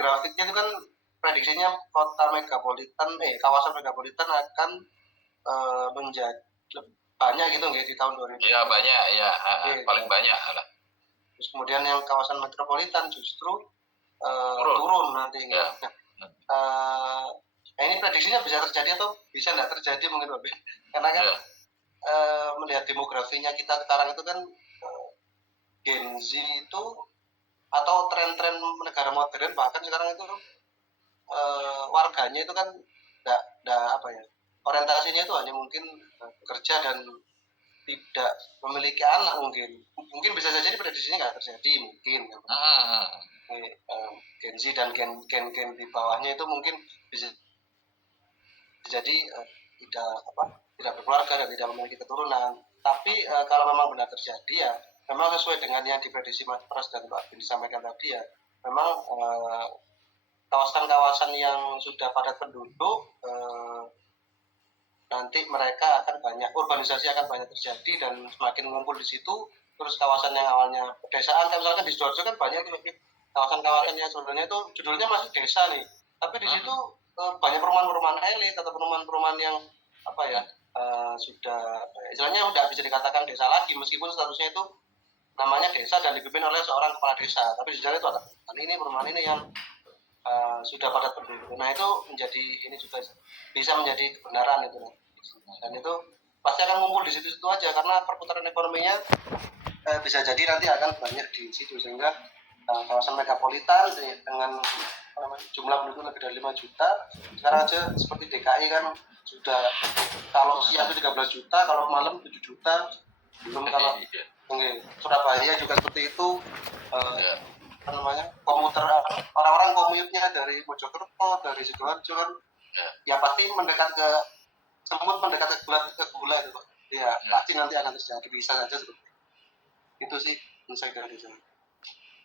grafiknya itu kan prediksinya kawasan megapolitan akan menjadi banyak gitu nggak di tahun 2000. Iya banyak ya, paling banyak lah. Terus kemudian yang kawasan metropolitan justru turun nanti. Ya. Nah ini prediksinya bisa terjadi atau bisa nggak terjadi mungkin Pak? Karena kan melihat demografinya kita sekarang itu kan Gen Z itu atau tren-tren negara modern bahkan sekarang itu warganya itu kan nggak apa ya, orientasinya itu hanya mungkin bekerja dan tidak memiliki anak, mungkin bisa saja prediksinya nggak terjadi mungkin. Gen Z dan gen di bawahnya itu mungkin bisa jadi tidak berkeluarga dan tidak memiliki keturunan. Tapi kalau memang benar terjadi ya memang sesuai dengan yang diprediksi Mas Pras dan Mbak Bin disampaikan tadi ya, memang kawasan-kawasan yang sudah padat penduduk nanti mereka akan banyak, urbanisasi akan banyak terjadi dan semakin mengumpul di situ. Terus kawasan yang awalnya pedesaan, misalkan di Sidoarjo kan banyak kawasan-kawasan yang sebenarnya itu judulnya masih desa nih, tapi di situ banyak perumahan-perumahan elit atau perumahan-perumahan yang sudah istilahnya udah bisa dikatakan desa lagi, meskipun statusnya itu namanya desa dan dipimpin oleh seorang kepala desa, tapi sebenarnya itu ada perumahan ini yang sudah padat penduduk. Nah itu menjadi, ini juga bisa menjadi kebenaran itu, dan itu pasti akan ngumpul di situ-situ aja karena perputaran ekonominya bisa jadi nanti akan banyak di situ, sehingga kawasan megapolitan dengan jumlah penduduk lebih dari 5 juta sekarang aja seperti DKI kan sudah, kalau siang itu 13 juta, kalau malam 7 juta, belum kalau Surabaya juga seperti itu. Komuter, orang-orang komutnya dari Mojokerto, dari Sidoarjo kan ya pasti mendekat ke semut, mendekat ke gula itu Pak. Ya pasti nanti akan terjadi, bisa saja seperti itu sih insight dari saya.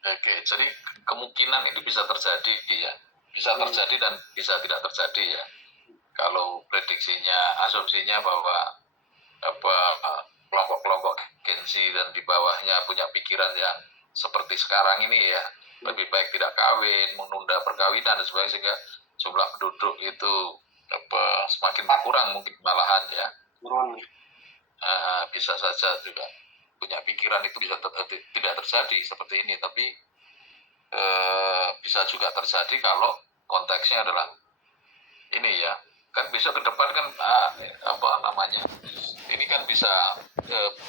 Oke, jadi kemungkinan itu bisa terjadi ya, bisa terjadi dan bisa tidak terjadi ya. Kalau prediksinya, asumsinya bahwa kelompok-kelompok Gen Z dan di bawahnya punya pikiran yang seperti sekarang ini ya, lebih baik tidak kawin, menunda perkawinan dan sebagainya, sehingga jumlah penduduk itu semakin berkurang mungkin malahan ya. Bisa saja juga punya pikiran itu bisa tidak terjadi seperti ini, tapi bisa juga terjadi kalau konteksnya adalah ini ya, kan besok ke depan kan ini kan bisa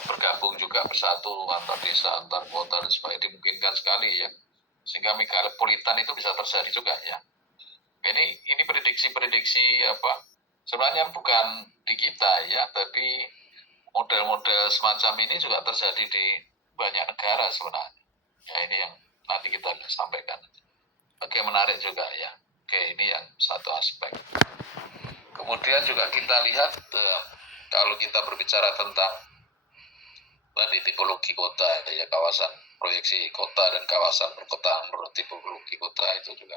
bergabung juga, bersatu antar desa, antar kota dan sebagainya, dimungkinkan sekali ya, sehingga megapolitan itu bisa terjadi juga ya. Ini prediksi sebenarnya bukan di kita ya, tapi model-model semacam ini juga terjadi di banyak negara sebenarnya ya. Ini yang nanti kita sampaikan. Oke, menarik juga ya. Oke, ini yang satu aspek. Kemudian juga kita lihat kalau kita berbicara tentang tadi tipologi kota ya, kawasan proyeksi kota dan kawasan perkotaan menurut tipologi kota itu juga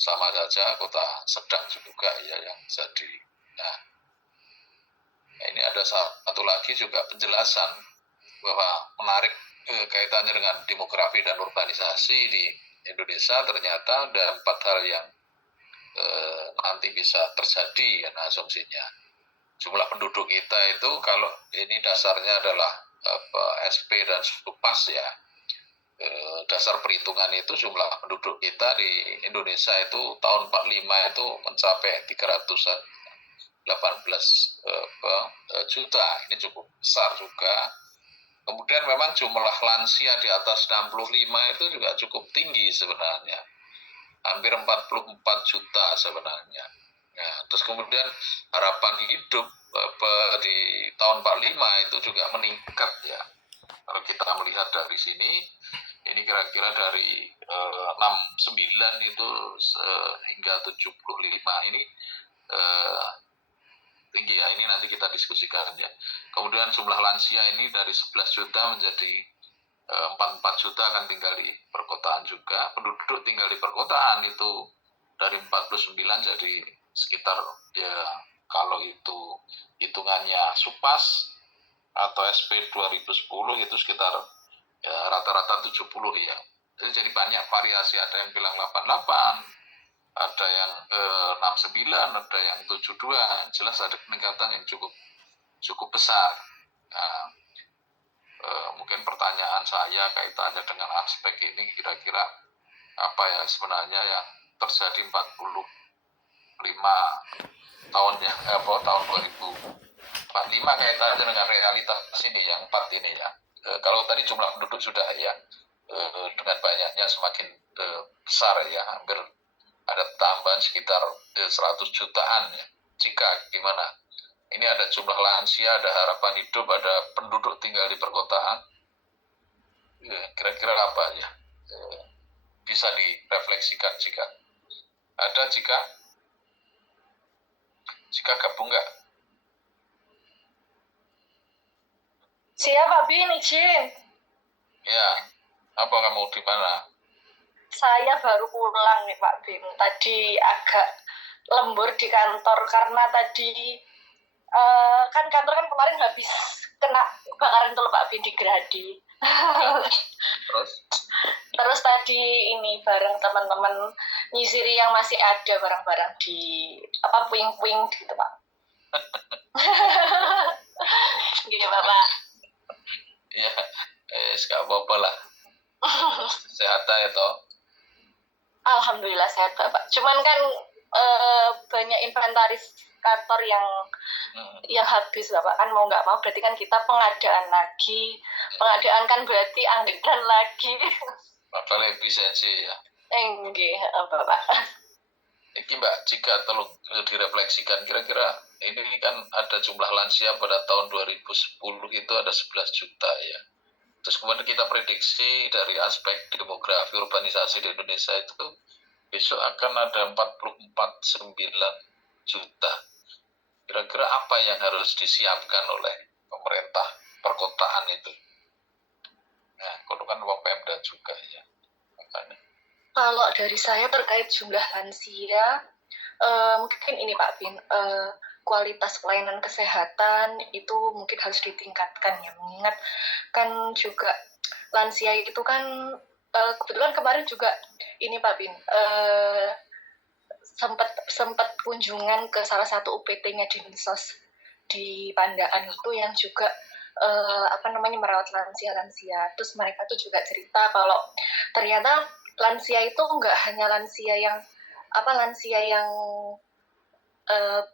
sama saja, kota sedang juga ya yang jadi. Nah, ini ada satu lagi juga penjelasan bahwa menarik kaitannya dengan demografi dan urbanisasi di Indonesia. Ternyata ada 4 hal yang nanti bisa terjadi ya, asumsinya. Jumlah penduduk kita itu kalau ini dasarnya adalah SP dan Stupas ya, dasar perhitungan itu jumlah penduduk kita di Indonesia itu tahun 45 itu mencapai 318 juta. Ini cukup besar juga. Kemudian memang jumlah lansia di atas 65 itu juga cukup tinggi sebenarnya, hampir 44 juta sebenarnya. Nah, terus kemudian harapan hidup di tahun 45 itu juga meningkat ya. Kalau kita melihat dari sini, ini kira-kira dari 69 itu hingga 75 ini tinggi ya. Ini nanti kita diskusikan ya. Kemudian jumlah lansia ini dari 11 juta menjadi 44 juta akan tinggal di perkotaan juga. Penduduk tinggal di perkotaan itu dari 49 jadi sekitar ya, kalau itu hitungannya Supas atau SP 2010 itu sekitar ya, rata-rata 70 ya. Jadi banyak variasi, ada yang bilang 88, ada yang 69, ada yang 72. Jelas ada peningkatan yang cukup besar. Nah, mungkin pertanyaan saya kaitannya dengan aspek ini, kira-kira apa ya sebenarnya yang terjadi 45 tahun ya, tahun 2045 kaitannya dengan realitas ini yang 4 ini ya. Kalau tadi jumlah penduduk sudah ya, dengan banyaknya semakin besar ya, hampir ada tambahan sekitar 100 jutaan ya. Jika gimana? Ini ada jumlah lansia, ada harapan hidup, ada penduduk tinggal di perkotaan. Kira-kira apa ya? Bisa direfleksikan jika ada, jika gabung nggak? Siap Pak Bin, izin. Ya, apa kamu di mana? Saya baru pulang nih Pak Bin. Tadi agak lembur di kantor karena tadi kan kantor kan kemarin habis kena kebakaran tuh Pak Bin di Gradi. Terus tadi ini bareng teman-teman nyisiri yang masih ada barang-barang di puing-puing gitu Pak. Gitu Bapak. Ya, nggak apa-apa lah. Sehat ya toh. Alhamdulillah sehat Bapak. Cuman kan banyak inventaris kantor yang habis Bapak, kan mau nggak mau berarti kan kita pengadaan lagi. Pengadaan kan berarti anggaran lagi. Padahal efisiensi ya. Enggak Bapak. Ini Mbak, jika tolong direfleksikan, kira-kira ini kan ada jumlah lansia pada tahun 2010 itu ada 11 juta ya. Terus kemudian kita prediksi dari aspek demografi urbanisasi di Indonesia itu besok akan ada 44,9 juta. Kira-kira apa yang harus disiapkan oleh pemerintah perkotaan itu? Nah, kalau kan uang Pemda juga ya. Makanya. Kalau dari saya terkait jumlah lansia, mungkin ini Pak Bin, kualitas pelayanan kesehatan itu mungkin harus ditingkatkan ya, mengingat kan juga lansia itu kan kebetulan kemarin juga ini Pak Bin sempat kunjungan ke salah satu UPT-nya Dinsos di Pandaan itu yang juga merawat lansia. Terus mereka tuh juga cerita kalau ternyata lansia itu nggak hanya lansia yang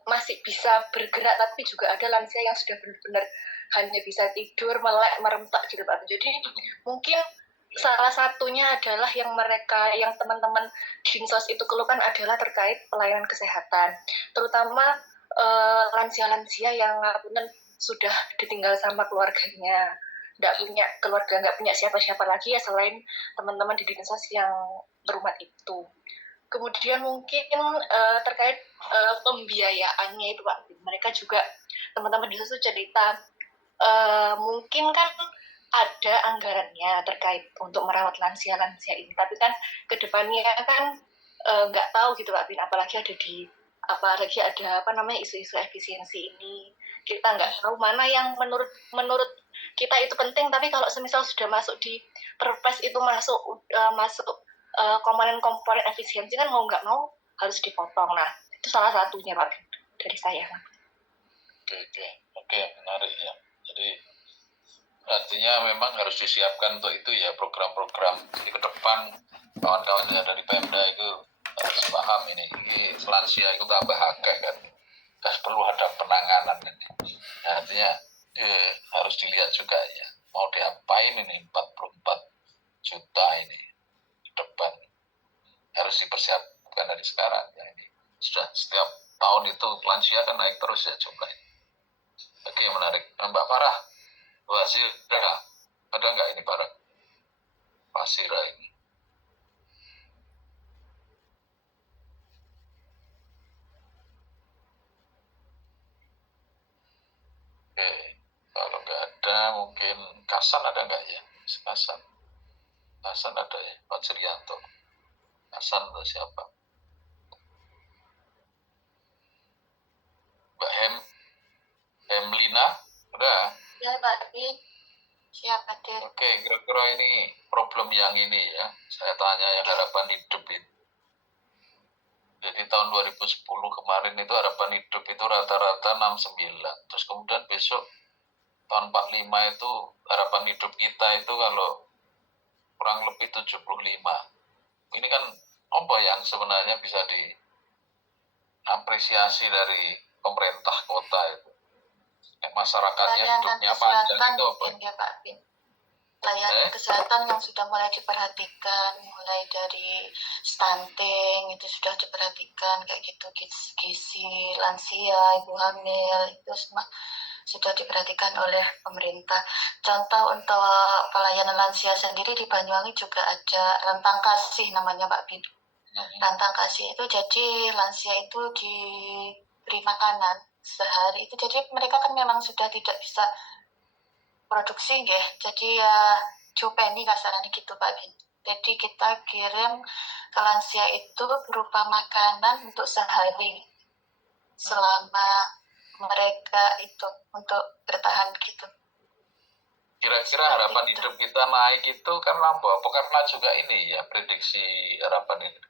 masih bisa bergerak, tapi juga ada lansia yang sudah benar-benar hanya bisa tidur, melek, meremtak gitu Pak. Jadi mungkin salah satunya adalah yang teman-teman Dinsos itu keluhkan adalah terkait pelayanan kesehatan, terutama lansia-lansia yang sudah ditinggal sama keluarganya, nggak punya keluarga, nggak punya siapa-siapa lagi ya selain teman-teman di Dinsos yang berumah itu. Kemudian mungkin terkait pembiayaannya itu Pak, mereka juga teman-teman di situ cerita mungkin kan ada anggarannya terkait untuk merawat lansia-lansia ini, tapi kan kedepannya kan nggak tahu gitu Pak Bin, apalagi ada isu-isu efisiensi ini, kita nggak tahu mana yang menurut kita itu penting, tapi kalau semisal sudah masuk di perpres itu masuk komponen-komponen efisiensi kan mau nggak mau harus dipotong. Nah, itu salah satunya Pak dari saya. Oke, menarik ya. Jadi artinya memang harus disiapkan untuk itu ya, program-program. Jadi ke depan kawan-kawan yang dari Pemda itu harus paham ini lansia itu tambah akeh kan. Perlu ada penanganan ini. Nah, artinya harus dilihat juga ya, mau diapain ini 44 juta ini depan, harus dipersiapkan dari sekarang ya. Ini sudah setiap tahun itu lansia kan naik terus ya jumlahnya. Oke, menarik. Mbak Farah, Basira, ada nggak ini Farah? Basira ini. Oke, kalau nggak ada mungkin Kasan ada nggak ya? Kasan ada ya, Pak Cerianto. Kasan atau siapa? Mbak Hemlina, udah? Ya Pak Bin. Siap, Adit. Oke, kira-kira ini problem yang ini ya. Saya tanya yang harapan hidup itu. Jadi tahun 2010 kemarin itu harapan hidup itu rata-rata 69. Terus kemudian besok tahun 45 itu harapan hidup kita itu kalau kurang lebih 75. Ini kan apa yang sebenarnya bisa diapresiasi dari pemerintah kota itu? Masyarakatnya Layanan hidupnya panjang kesehatan itu apa? mungkin ya Pak Bin. Layanan kesehatan yang sudah mulai diperhatikan, mulai dari stunting itu sudah diperhatikan, kayak gitu, gizi, lansia, ibu hamil itu semua sudah diperhatikan oleh pemerintah. Contoh untuk pelayanan lansia sendiri di Banyuwangi juga ada rentang kasih namanya Pak Bin. Rantang kasih itu jadi lansia itu diberi makanan sehari itu, jadi mereka kan memang sudah tidak bisa produksi ya, jadi ya cupeni kasarnya gitu Pak Bin. Jadi kita kirim ke lansia itu berupa makanan untuk sehari selama mereka itu untuk bertahan gitu. Kira-kira harapan hidup kita naik itu karena apa? Apa karena juga ini ya prediksi harapan hidup?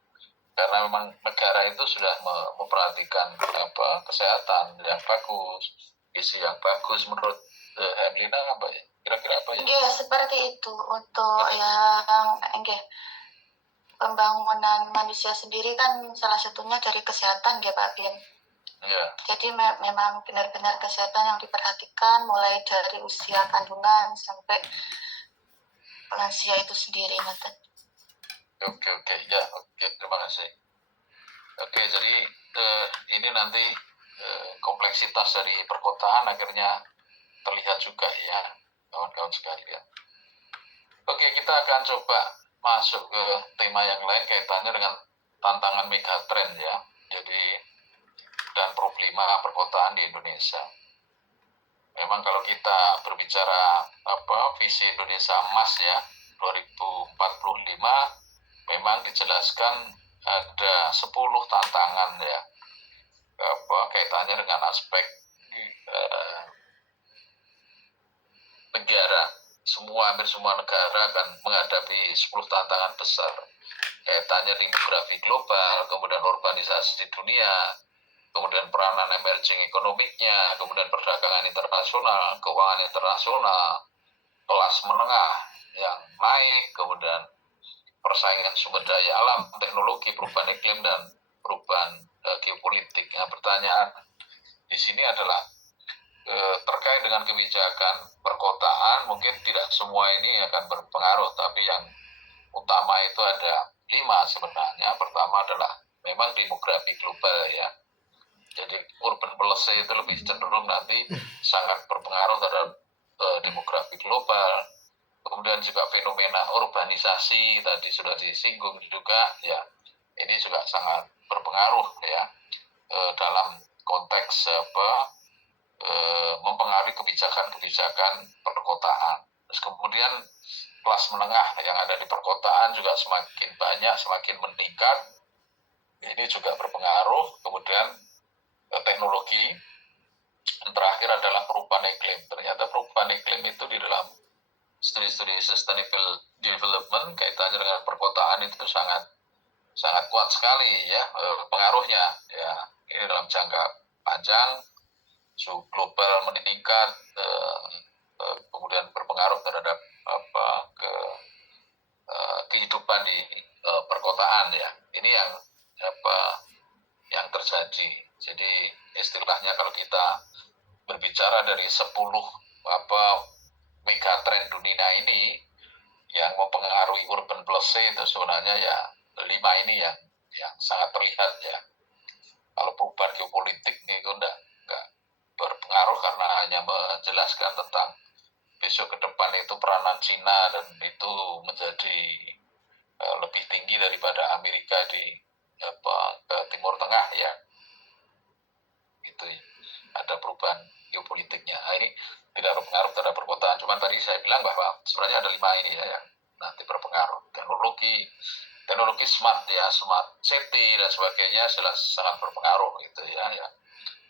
Karena memang negara itu sudah memperhatikan kesehatan yang bagus, gizi yang bagus. Menurut Herlina apa ya? Kira-kira apa ya? Iya, seperti itu untuk yang pembangunan manusia sendiri kan salah satunya dari kesehatan ya Pak Bin. Ya. Jadi memang benar-benar kesehatan yang diperhatikan mulai dari usia kandungan sampai lansia itu sendiri, Nathan. Oke, ya, terima kasih. Oke, jadi ini nanti kompleksitas dari perkotaan akhirnya terlihat juga ya, kawan-kawan sekalian. Oke, kita akan coba masuk ke tema yang lain kaitannya dengan tantangan megatrend ya. Jadi dan problema perkotaan di Indonesia. Memang kalau kita berbicara visi Indonesia Emas ya 2045, memang dijelaskan ada 10 tantangan ya kaitannya dengan aspek negara. Hampir semua negara akan menghadapi 10 tantangan besar kaitannya demografi global, kemudian urbanisasi di dunia, kemudian peranan emerging ekonomiknya, kemudian perdagangan internasional, keuangan internasional, kelas menengah yang naik, kemudian persaingan sumber daya alam, teknologi, perubahan iklim, dan perubahan geopolitik. Nah, pertanyaan di sini adalah terkait dengan kebijakan perkotaan, mungkin tidak semua ini akan berpengaruh, tapi yang utama itu ada 5 sebenarnya. Pertama adalah memang demografi global ya. Jadi urban policy itu lebih cenderung nanti sangat berpengaruh terhadap demografi global. Kemudian juga fenomena urbanisasi tadi sudah disinggung juga ya. Ini juga sangat berpengaruh ya dalam konteks mempengaruhi kebijakan-kebijakan perkotaan. Terus kemudian kelas menengah yang ada di perkotaan juga semakin banyak, semakin meningkat. Ini juga berpengaruh. Kemudian teknologi. Yang terakhir adalah perubahan iklim. Ternyata perubahan iklim itu di dalam studi-studi sustainable development kaitannya dengan perkotaan itu sangat kuat sekali ya pengaruhnya ya. Ini dalam jangka panjang suhu global meningkat, kemudian berpengaruh terhadap kehidupan di perkotaan ya. Ini yang terjadi. Jadi istilahnya kalau kita berbicara dari 10 megatrend dunia ini yang mempengaruhi urban policy itu sebenarnya ya 5 ini yang sangat terlihat ya. Kalau perubahan geopolitik itu enggak berpengaruh karena hanya menjelaskan tentang besok ke depan itu peranan Cina dan itu menjadi lebih tinggi daripada Amerika di ke Timur Tengah ya. Itu ada perubahan geopolitiknya. Nah, ini tidak berpengaruh terhadap perkotaan. Cuman tadi saya bilang bahwa sebenarnya ada 5 ini ya yang nanti berpengaruh. Teknologi smart ya, smart city dan sebagainya jelas sangat berpengaruh gitu ya.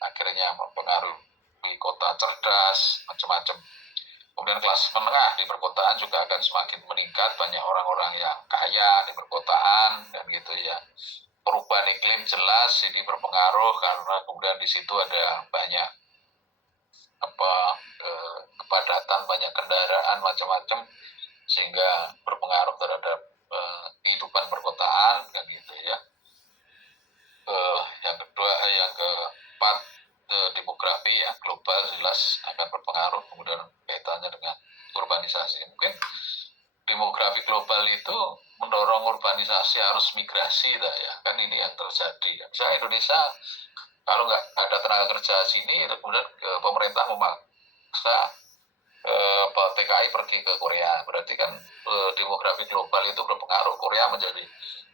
Akhirnya mempengaruhi kota cerdas, macam-macam. Kemudian kelas menengah di perkotaan juga akan semakin meningkat, banyak orang-orang yang kaya di perkotaan dan gitu ya. Perubahan iklim jelas ini berpengaruh karena kemudian di situ ada banyak kepadatan, banyak kendaraan macam-macam sehingga berpengaruh terhadap kehidupan perkotaan kan gitu ya. Yang kedua, yang keempat, demografi ya global jelas akan berpengaruh, kemudian kaitannya dengan urbanisasi. Mungkin demografi global itu mendorong urbanisasi, arus migrasi ya kan, ini yang terjadi. Misalnya Indonesia kalau nggak ada tenaga kerja sini, kemudian pemerintah memaksa TKI pergi ke Korea, berarti kan demografi global itu berpengaruh. Korea menjadi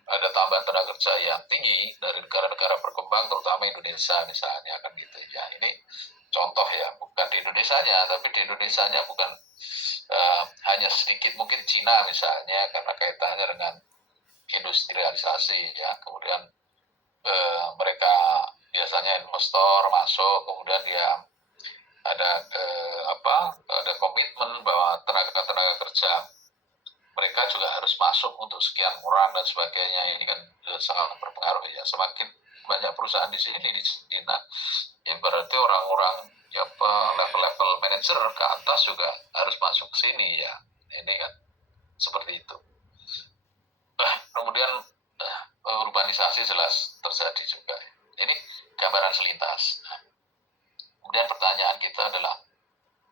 ada tambahan tenaga kerja yang tinggi dari negara-negara berkembang, terutama Indonesia misalnya kan gitu ya. Ini contoh ya, bukan di Indonesianya, tapi di Indonesianya bukan hanya sedikit, mungkin Cina misalnya karena kaitannya dengan industrialisasi ya. Kemudian mereka biasanya investor masuk, kemudian dia ada ada komitmen bahwa tenaga kerja mereka juga harus masuk untuk sekian orang dan sebagainya. Ini kan sangat berpengaruh ya. Semakin banyak perusahaan di sini di Cina, ya berarti orang-orang level-level manajer ke atas juga harus masuk ke sini ya. Ini kan seperti itu. Kemudian urbanisasi jelas terjadi juga. Ini gambaran selintas. Kemudian pertanyaan kita adalah,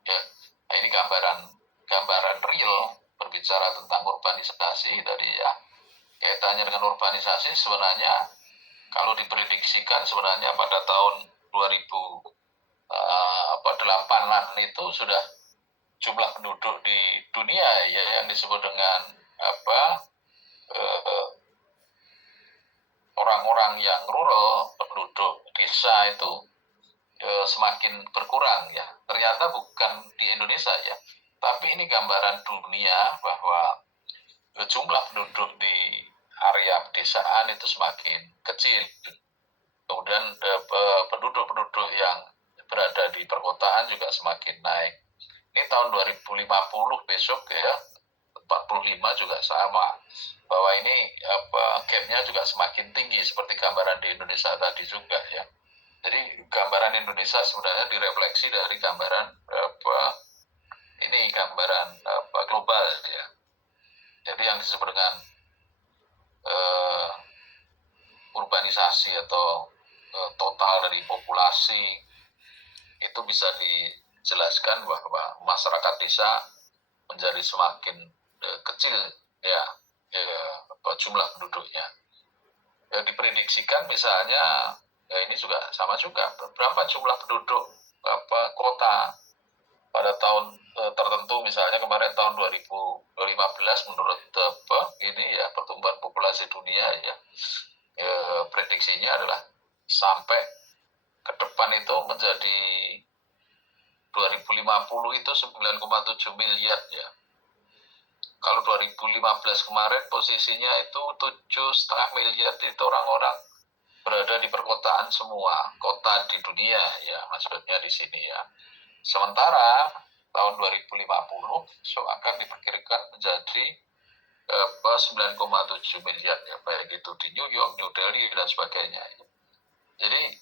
ya, ini gambaran real berbicara tentang urbanisasi tadi ya. Kaitannya dengan urbanisasi sebenarnya kalau diprediksikan sebenarnya pada tahun 2008-an itu sudah jumlah penduduk di dunia ya yang disebut dengan orang-orang yang rural, penduduk desa itu semakin berkurang ya. Ternyata bukan di Indonesia ya, tapi ini gambaran dunia bahwa jumlah penduduk di area pedesaan itu semakin kecil. Kemudian penduduk-penduduk yang berada di perkotaan juga semakin naik. Ini tahun 2050 besok ya, 45 juga sama. Bahwa ini gapnya juga semakin tinggi seperti gambaran di Indonesia tadi juga ya. Jadi gambaran Indonesia sebenarnya direfleksi dari gambaran global ya. Jadi yang disebut dengan urbanisasi atau total dari populasi itu bisa dijelaskan bahwa masyarakat desa menjadi semakin kecil ya, jumlah penduduknya. Diprediksikan misalnya ini juga sama juga, berapa jumlah penduduk kota pada tahun tertentu, misalnya kemarin tahun 2015 menurut ini ya pertumbuhan populasi dunia ya, prediksinya adalah sampai ke depan itu menjadi 2050 itu 9,7 miliar ya. Kalau 2015 kemarin posisinya itu 7,5 miliar, itu orang-orang berada di perkotaan semua, kota di dunia ya maksudnya di sini ya. Sementara tahun 2050 akan diperkirakan menjadi 9,7 miliar ya, baik itu di New York, New Delhi dan sebagainya. Jadi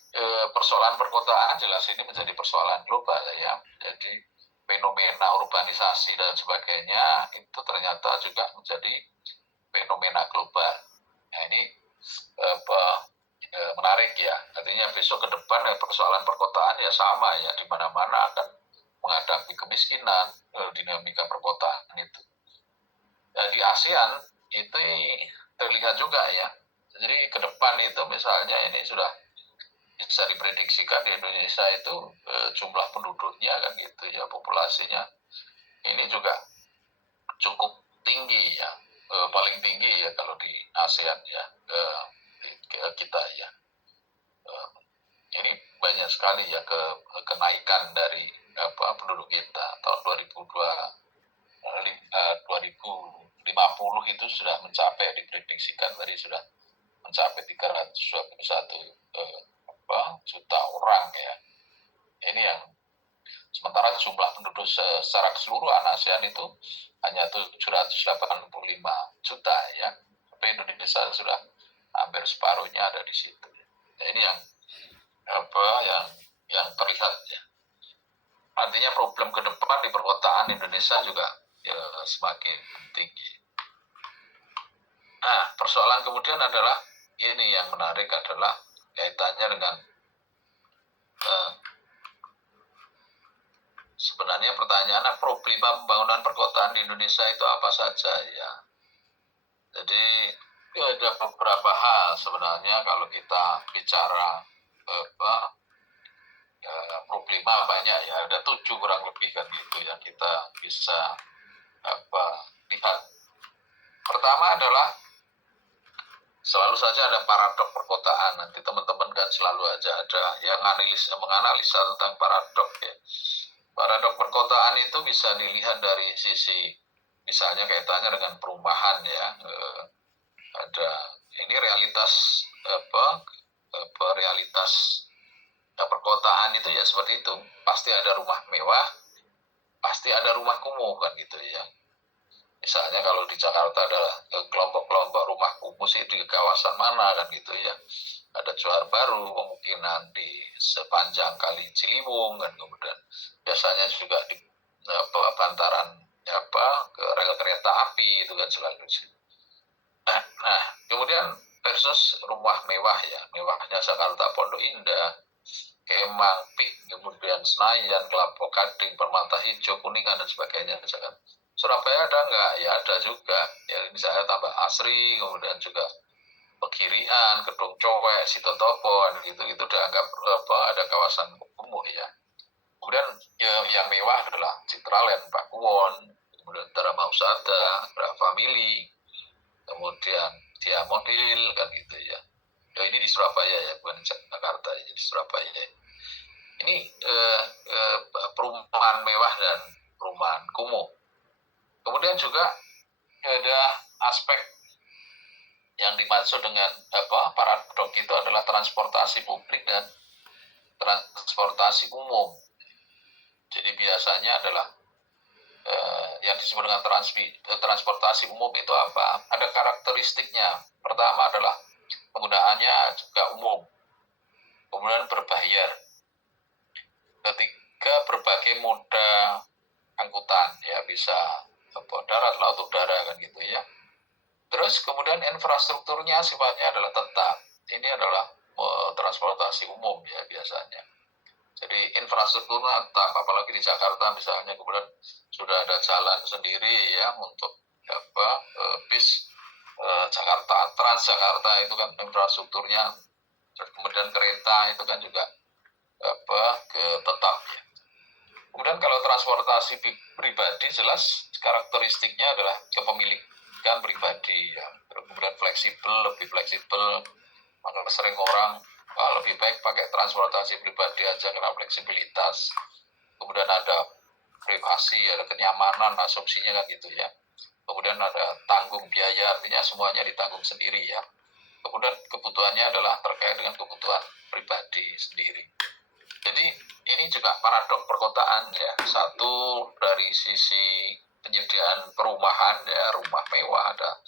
persoalan perkotaan jelas ini menjadi persoalan global ya. Jadi fenomena urbanisasi dan sebagainya itu ternyata juga menjadi fenomena global. Nah ini menarik ya. Artinya besok ke depan persoalan perkotaan ya sama ya, di mana-mana akan menghadapi kemiskinan, dinamika perkotaan itu. Di ASEAN itu terlihat juga ya. Jadi ke depan itu misalnya ini sudah bisa diprediksikan di Indonesia itu jumlah penduduknya kan gitu ya, populasinya ini juga cukup tinggi ya, paling tinggi ya kalau di ASEAN ya, kita ya. Ini banyak sekali ya kenaikan dari penduduk kita. Tahun 2050 itu sudah mencapai, diprediksikan tadi sudah mencapai 321 juta orang ya. Ini yang Sementara jumlah penduduk secara keseluruhan ASEAN itu hanya 785 juta ya. Tapi Indonesia sudah hampir separuhnya ada di situ. Nah, ini yang yang terlihat ya. Artinya problem ke depan di perkotaan Indonesia juga ya, semakin tinggi. Nah, persoalan kemudian adalah ini yang menarik adalah kaitannya dengan sebenarnya pertanyaannya problema pembangunan perkotaan di Indonesia itu apa saja ya. Jadi ya, ada beberapa hal sebenarnya kalau kita bicara problema banyak ya, ada 7 kurang lebih kan gitu yang kita bisa lihat. Pertama adalah selalu saja ada paradok perkotaan. Nanti teman-teman kan selalu aja ada yang menganalisa tentang paradok ya. Paradok perkotaan itu bisa dilihat dari sisi misalnya kaitannya dengan perumahan ya. Ada ini realitas realitas perkotaan itu ya seperti itu. Pasti ada rumah mewah, pasti ada rumah kumuh kan gitu ya. Misalnya kalau di Jakarta ada kelompok-kelompok rumah kumuh sih di kawasan mana kan gitu ya. Ada Johar Baru, kemungkinan di sepanjang Kali Ciliwung kan, kemudian biasanya juga di bantaran ke rel kereta api itu kan selalu. Nah, kemudian versus rumah mewah ya, mewahnya Jakarta Pondok Indah, Kemang, Pik, kemudian Senayan, Kelapa Gading, Permata Hijau, Kuningan dan sebagainya. Misalkan Surabaya ada nggak? Ya ada juga. Ya misalnya tambah Asri, kemudian juga Pegirian, Gedung Cowek, Sitotopo, gitu itu dianggap ada kawasan kumuh ya. Kemudian yang mewah adalah Citraland, Pakuwon, kemudian Dharma Husada, Family, kemudian Diamond Hill kan gitu ya. Ya ini di Surabaya ya, bukan Jakarta ya, di Surabaya. Ini perumahan mewah dan perumahan kumuh. Kemudian juga ada aspek yang dimaksud dengan paradok itu adalah transportasi publik dan transportasi umum. Jadi biasanya adalah yang disebut dengan transportasi umum itu apa? Ada karakteristiknya. Pertama adalah penggunaannya juga umum, kemudian berbayar. Ketiga, berbagai moda angkutan ya, bisa darat, laut, udara kan gitu ya. Terus kemudian infrastrukturnya sifatnya adalah tetap. Ini adalah transportasi umum ya biasanya. Jadi infrastrukturnya tetap, apalagi di Jakarta misalnya, kemudian sudah ada jalan sendiri ya untuk bis Jakarta, Transjakarta itu kan infrastrukturnya, kemudian kereta itu kan juga tetap ya. Kemudian kalau transportasi pribadi jelas karakteristiknya adalah kepemilikan pribadi ya. Kemudian lebih fleksibel, maka sering orang lebih baik pakai transportasi pribadi aja karena fleksibilitas. Kemudian ada privasi, ada kenyamanan, asumsinya kan gitu ya. Kemudian ada tanggung biaya, artinya semuanya ditanggung sendiri ya. Kemudian kebutuhannya adalah terkait dengan kebutuhan pribadi sendiri. Jadi ini juga paradok perkotaan ya. Satu dari sisi penyediaan perumahan ya, rumah mewah, ada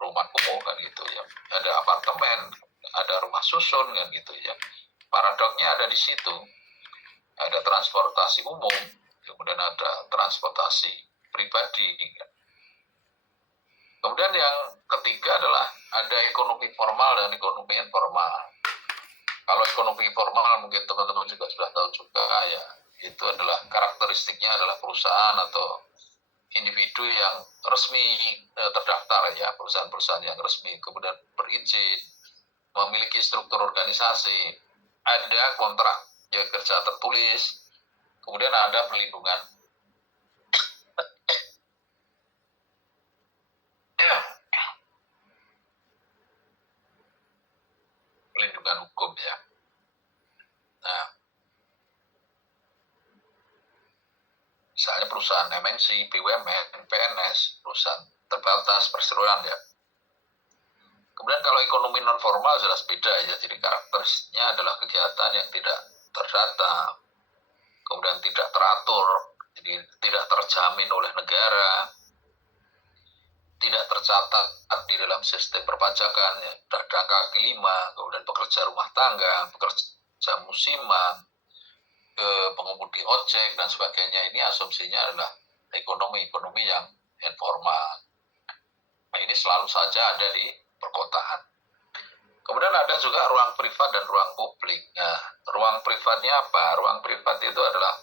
rumah kumuh kan gitu ya. Ada apartemen, ada rumah susun kan gitu ya. Paradoknya ada di situ. Ada transportasi umum, kemudian ada transportasi pribadi. Kemudian yang ketiga adalah ada ekonomi formal dan ekonomi informal. Kalau ekonomi formal mungkin teman-teman juga sudah tahu juga ya, itu adalah karakteristiknya adalah perusahaan atau individu yang resmi terdaftar ya, perusahaan-perusahaan yang resmi, kemudian berizin, memiliki struktur organisasi, ada kontrak kerja tertulis, kemudian ada perlindungan hukum ya. Nah, misalnya perusahaan MNC, BUMN, PNS, perusahaan terbatas, perseroan ya. Kemudian kalau ekonomi non formal jelas beda ya, jadi karakteristiknya adalah kegiatan yang tidak terdata, kemudian tidak teratur, jadi tidak terjamin oleh negara, tidak tercatat di dalam sistem perpajakan, ya, pedagang kaki lima, kemudian pekerja rumah tangga, pekerja musiman, pengemudi ojek dan sebagainya. Ini asumsinya adalah ekonomi yang informal. Nah, ini selalu saja ada di perkotaan. Kemudian ada juga ruang privat dan ruang publik. Nah, ruang privatnya apa? Ruang privat itu adalah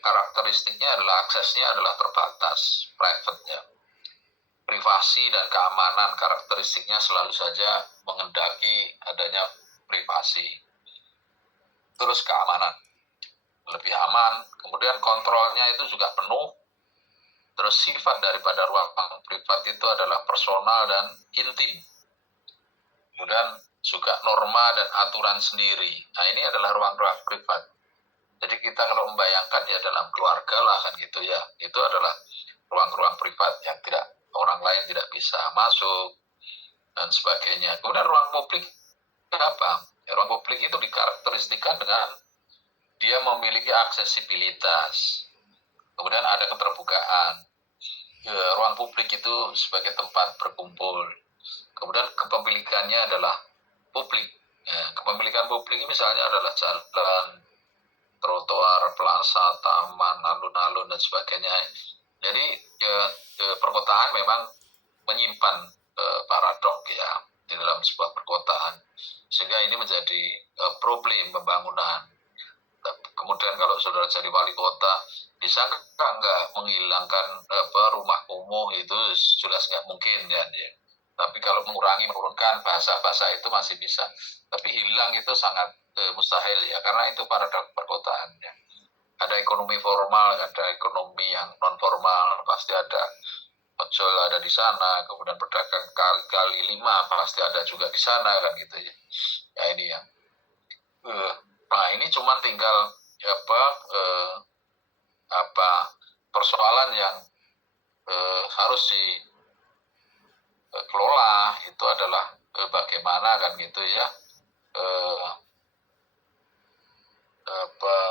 karakteristiknya adalah aksesnya adalah terbatas, private ya. Privasi dan keamanan karakteristiknya selalu saja mengendaki adanya privasi. Terus keamanan lebih aman, kemudian kontrolnya itu juga penuh. Terus sifat daripada ruang privat itu adalah personal dan intim. Kemudian juga norma dan aturan sendiri. Nah, ini adalah ruang-ruang privat. Jadi kita kalau membayangkan ya dalam keluarga lah kan gitu ya, itu adalah ruang-ruang privat yang orang lain tidak bisa masuk dan sebagainya. Kemudian ruang publik apa? Ya, ruang publik itu dikarakteristikan dengan dia memiliki aksesibilitas. Kemudian ada keterbukaan. Ruang publik itu sebagai tempat berkumpul. Kemudian kepemilikannya adalah publik. Ya, kepemilikan publik misalnya adalah jalan, trotoar, plaza, taman, alun-alun dan sebagainya. Jadi perkotaan memang menyimpan paradok ya di dalam sebuah perkotaan, sehingga ini menjadi problem pembangunan. Kemudian kalau saudara jadi wali kota, bisa nggak menghilangkan rumah kumuh? Itu jelas nggak mungkin ya. Tapi kalau menurunkan bahasa itu masih bisa. Tapi hilang itu sangat mustahil ya, karena itu paradok perkotaan ya. Ada ekonomi formal, ada ekonomi yang non formal, pasti ada ojol ada di sana, kemudian pedagang kali lima pasti ada juga di sana kan gitu ya. Ya ini yang nah ini cuma tinggal persoalan yang harus dikelola itu adalah bagaimana kan gitu ya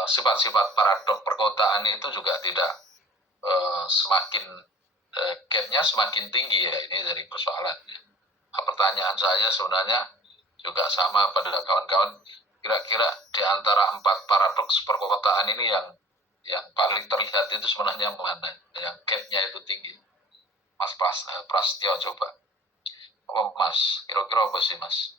sifat-sifat paradok perkotaan itu juga tidak semakin gap-nya semakin tinggi ya. Ini dari persoalan. Pertanyaan saya sebenarnya juga sama pada kawan-kawan, kira-kira di antara 4 paradoks perkotaan ini yang paling terlihat itu sebenarnya mana? Yang gap-nya itu tinggi. Mas Prasetyo coba. Mas, kira-kira apa sih Mas?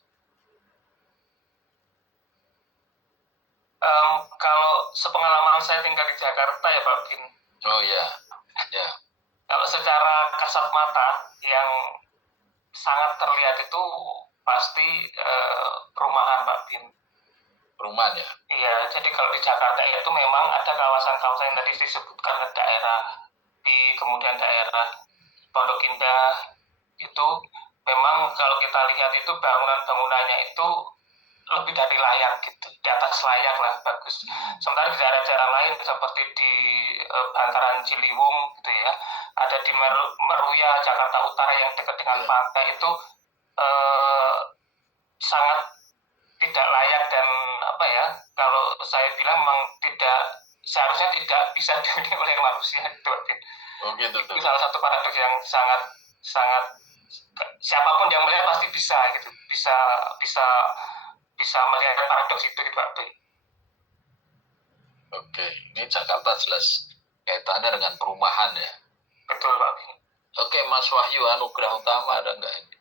Kalau sepengalaman saya tinggal di Jakarta ya Pak Bin. Oh ya. Kalau secara kasat mata yang sangat terlihat itu pasti perumahan Pak Bin. Perumahan ya? Iya, jadi kalau di Jakarta itu memang ada kawasan-kawasan yang tadi disebutkan, daerah B, kemudian daerah Pondok Indah, itu memang kalau kita lihat itu bangunannya itu lebih dari layak gitu, di atas layak lah, bagus. Sementara di daerah-daerah lain seperti di bantaran Ciliwung gitu ya, ada di Meruya Jakarta Utara yang dekat dengan pantai itu sangat tidak layak dan kalau saya bilang memang seharusnya tidak bisa dihuni oleh manusia itu. Itu salah satu paradoks yang sangat siapapun yang melihat pasti bisa gitu, bisa melihat paradoks itu gitu Pak B. Oke, ini Jakarta jelas kaitannya dengan perumahan ya. Betul Pak B. Oke, Mas Wahyu Anugrah Utama ada nggak ini?